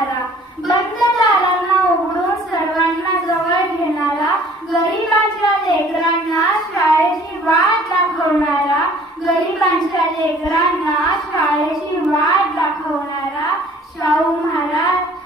ठेवणारा, बंद दारांना उघडून सर्वांना जवळ घेणारा, गरिबांच्या लेकरांना शाळेची वाट दाखवणारा, गरिबांच्या लेकरांना शाळेची वाट दाखवणारा शाहू महाराज.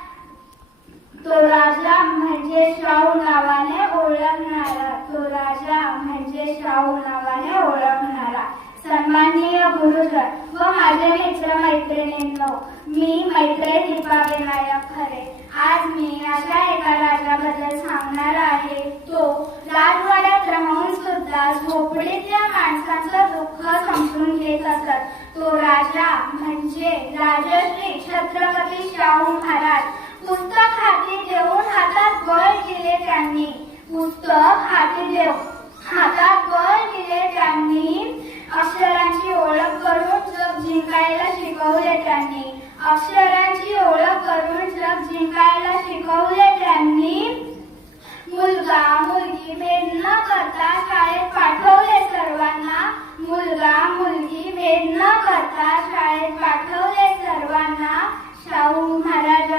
तो राजा म्हणजे शाहू नावाने ओळखणारा, तो राजा म्हणजे शाहू नावाने ओळखणारा. सन्माननीय गुरुजन व माझे मित्र मैत्रिणींनो, मी मैत्री दीपा विनायक खरे. आज मी अशा एका राजाबद्दल सांगणार आहे. तो राजवाड्यात राहून सुद्धा झोपडीतल्या माणसाचं दुःख समजून घेत असत. तो राजा म्हणजे राजश्री छत्रपती शाहू महाराज. पुस्तक हाती देऊन हातात बळ दिले त्यांनी, पुस्तक हाती देऊन हातात बळ दिले त्यांनी, अक्षरांची ओळख करून जग जिंकायला शिकवले त्यांनी, अक्षरांची ओळख करून जग जिंकायला शिकवले त्यांनी. मुलगा मुलगी भेद न करता शाळेत पाठवले सर्वांना, मुलगा मुलगी भेद न करता शाळेत पाठवले सर्वांना. शाहू महाराज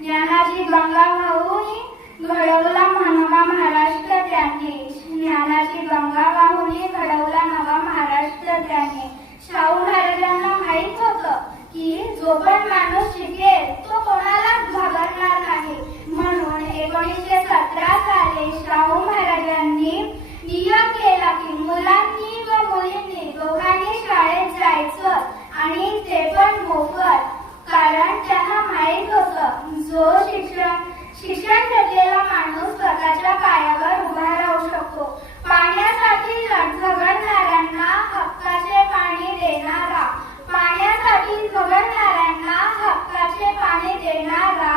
ज्ञानाची गंगा वाहून घडवला नवा महाराष्ट्र त्यांनी, ज्ञानाची गंगा वाहून घडवला नवा महाराष्ट्र त्यांनी. शाहू महाराजांना माहित होतं की जो पण माणूस शिकेल तो कोणालाच घाबरणार नाही. म्हणून 1917 साली शाहू महाराजांनी नियम केला की मुलांनी व मुलींनी दोघांनी शाळेत जायचं आणि ते पण मोफत. कारण त्यांना माहित होतं जो शिक्षण घेतलेला माणूस स्वतःच्या पायावर उभा राहू शकतो. पाण्यासाठी झगडणाऱ्यांना हक्काचे पाणी देणारा, पाण्यासाठी झगडणाऱ्यांना हक्काचे पाणी देणारा,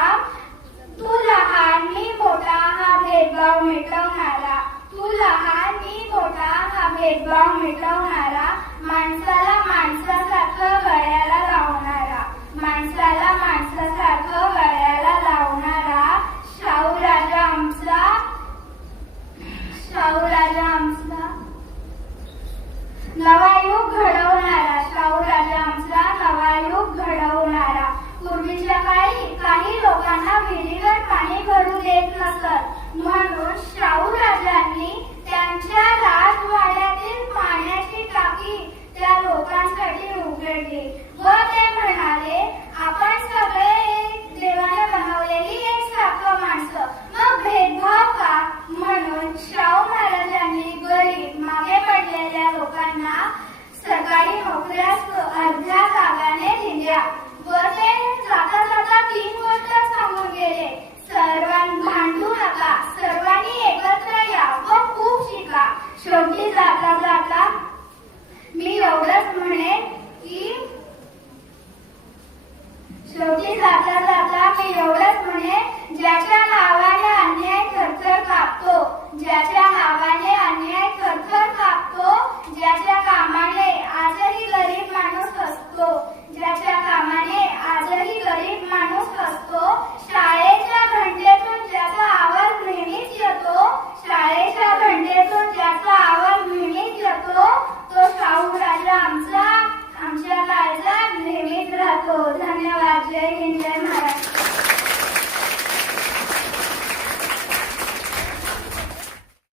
तू लहान मी मोठा हा भेदभाव मिटवणारा, तू लहान मी मोठा हा भेदभाव मिटवणारा, माणसाला माणसासारखं गळ्याला लावणारा, माणसाला माणसासारखं गळ्याला लावणारा शाहू राजा आमचा, शाहू राजा आमचा नवा युग घडवणारा, शाहू राजा आमचा नवा युग घडवणारा. पूर्वीच्या काळी काही लोकांना विहिरीवर पाणी भरू देत नसत, म्हणून शाहू राजांनी त्यांच्या राजवाड्यातील पाण्याची टाकी त्या लोकांसाठी उघडली व ते म्हणाले, आपण सगळे देवाने बनवलेली एक सारखं माणसं, मग भेदभाव का? म्हणून शाहू महाराजांनी गरीब मागे पडलेल्या लोकांना सरकारी नोकऱ्या अर्ध्या जागाने दिल्या व ते जाता जाता 3 गोष्टी सांगून गेले. सर्वांनी भांडू नका, सर्वांनी एकत्र या व खूप शिका. शेवटी जाता जाता मी एवढंच म्हणेन की शेवटी जाता जाता मी